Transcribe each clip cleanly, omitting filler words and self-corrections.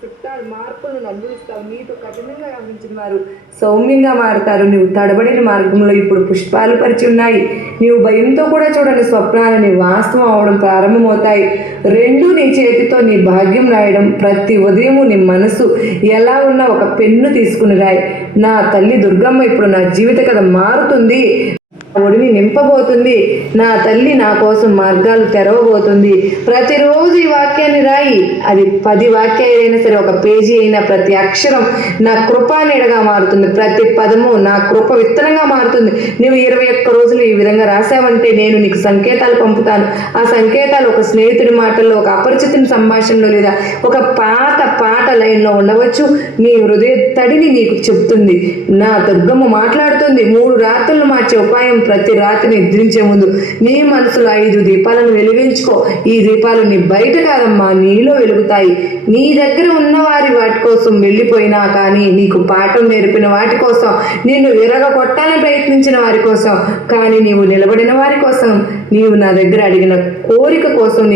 చుట్టాలు మార్పులను అనుభవిస్తావు. నీతో కఠినంగా గమనించిన వారు సౌమ్యంగా మారుతారు. నీవు తడబడిన మార్గంలో ఇప్పుడు పుష్పాలు పరిచి ఉన్నాయి. నీవు భయంతో కూడా చూడని స్వప్నాలు నీ వాస్తవం అవడం ప్రారంభమవుతాయి. రెండు నీ చేతితో నీ భాగ్యం రాయడం. ప్రతి ఉదయము నీ మనసు ఎలా ఉన్నా ఒక పెన్ను తీసుకుని రాయి. నా తల్లి దుర్గమ్మ ఇప్పుడు నా జీవిత కథ మారుతుంది, ఒడిని నింపబోతుంది. నా తల్లి నా కోసం మార్గాలు తెరవబోతుంది. ప్రతిరోజు ఈ వాక్యాన్ని రాయి. అది 10 వాక్యాలైనా సరే, ఒక పేజీ అయినా, ప్రతి అక్షరం నా కృపా నీడగా మారుతుంది. ప్రతి పదము నా కృప విత్తనంగా మారుతుంది. నువ్వు 21 రోజులు ఈ విధంగా రాసావంటే నేను నీకు సంకేతాలు పంపుతాను. ఆ సంకేతాలు ఒక స్నేహితుడి మాటల్లో, ఒక అపరిచితుని సంభాషణలో, లేదా ఒక పాట లైన్లో ఉండవచ్చు. నీ హృదయ తడిని నీకు చెప్తుంది. నా దుర్గమ్మ మాట్లాడుతుంది. 3 రాత్రులు మార్చే ఉపాయం. ప్రతి రాత్రి నిద్రించే ముందు నీ మనసులో 5 దీపాలను వెలిగించుకో. ఈ దీపాలు నీ బయట కాదమ్మా, నీలో వెలుగుతాయి. నీ దగ్గర ఉన్న వారి వాటి కోసం వెళ్ళిపోయినా కానీ, నీకు పాఠం నేర్పిన వాటి కోసం, నిన్ను విరగొట్టాలని ప్రయత్నించిన వారి కోసం, కానీ నీవు నిలబడిన వారి కోసం, నీవు నా దగ్గర అడిగిన కోరిక కోసం,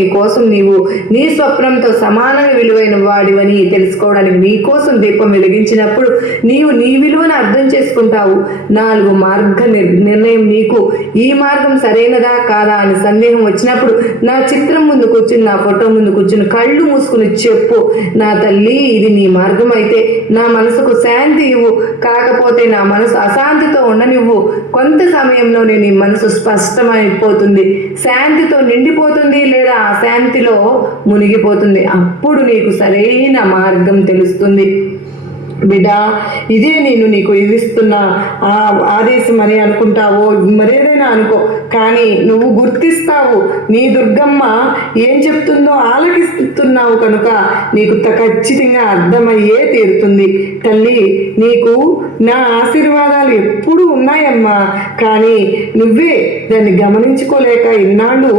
నీవు నీ స్వప్నంతో సమానంగా విలువైన వాడివని తెలుసుకోవడానికి నీ కోసం దీపం వెలిగించినప్పుడు నీవు నీ విలువను అర్థం చేసుకుంటావు. 4 మార్గ నిర్ణయం. నీకు ఈ మార్గం సరైనదా కాదా అని సందేహం వచ్చినప్పుడు నా చిత్రం ముందు కూర్చుని, నా ఫోటో ముందు కూర్చుని కళ్ళు మూసుకుని చెప్పు, నా తల్లి ఇది నీ మార్గం అయితే నా మనసుకు శాంతి ఇవ్వు, కాకపోతే నా మనసు అశాంతితో ఉండనివ్వు. కొంత సమయంలోనే నీ మనసు స్పష్టమైపోతుంది, శాంతితో నిండిపోతుంది, లేదా అశాంతిలో మునిగిపోతుంది. అప్పుడు నీకు సరైన మార్గం తెలుస్తుంది. బిడ్డ, ఇదే నేను నీకు ఇస్తున్న ఆదేశం అని అనుకుంటావో, మరేదైనా అనుకో, కానీ నువ్వు గుర్తిస్తావు. నీ దుర్గమ్మ ఏం చెప్తుందో ఆలకిస్తున్నావు కనుక నీకు ఖచ్చితంగా అర్థమయ్యే తీరుతుంది. తల్లి, నీకు నా ఆశీర్వాదాలు ఎప్పుడూ ఉన్నాయమ్మా, కానీ నువ్వే దాన్ని గమనించుకోలేక ఇన్నాళ్ళు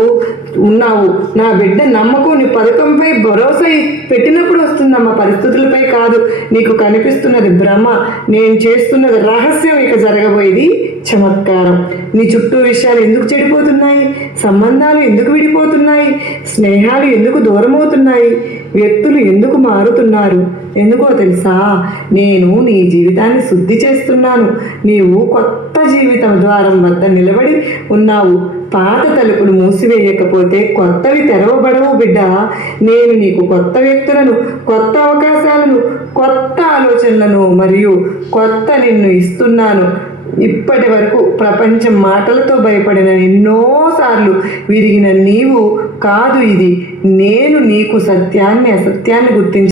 ఉన్నావు. నా బిడ్డ నమ్మకం నీ పథకంపై భరోసా పెట్టినప్పుడు వస్తుందమ్మా, పరిస్థితులపై కాదు. నీకు కనిపిస్తున్నది భ్రమ, నేను చేస్తున్నది రహస్యం. ఇక జరగబోయేది చమత్కారం. నీ చుట్టూ విషయాలు ఎందుకు చెడిపోతున్నాయి? సంబంధాలు ఎందుకు విడిపోతున్నాయి? స్నేహాలు ఎందుకు దూరం అవుతున్నాయి? వ్యక్తులు ఎందుకు మారుతున్నారు? ఎందుకో తెలుసా? నేను నీ జీవితాన్ని శుద్ధి చేస్తున్నాను. నీవు కొత్త జీవితం ద్వారం వద్ద నిలబడి ఉన్నావు. పాత తలుపులు మూసివేయకపోతే కొత్తవి తెరవబడవు బిడ్డ. నేను నీకు కొత్త వ్యక్తులను, కొత్త అవకాశాలను, కొత్త ఆలోచనలను మరియు కొత్త నిన్ను ఇస్తున్నాను. ఇప్పటి వరకు ప్రపంచం మాటలతో భయపడిన ఎన్నోసార్లు విరిగిన నీవు కాదు ఇది. నేను నీకు సత్యాన్ని అసత్యాన్ని గుర్తించి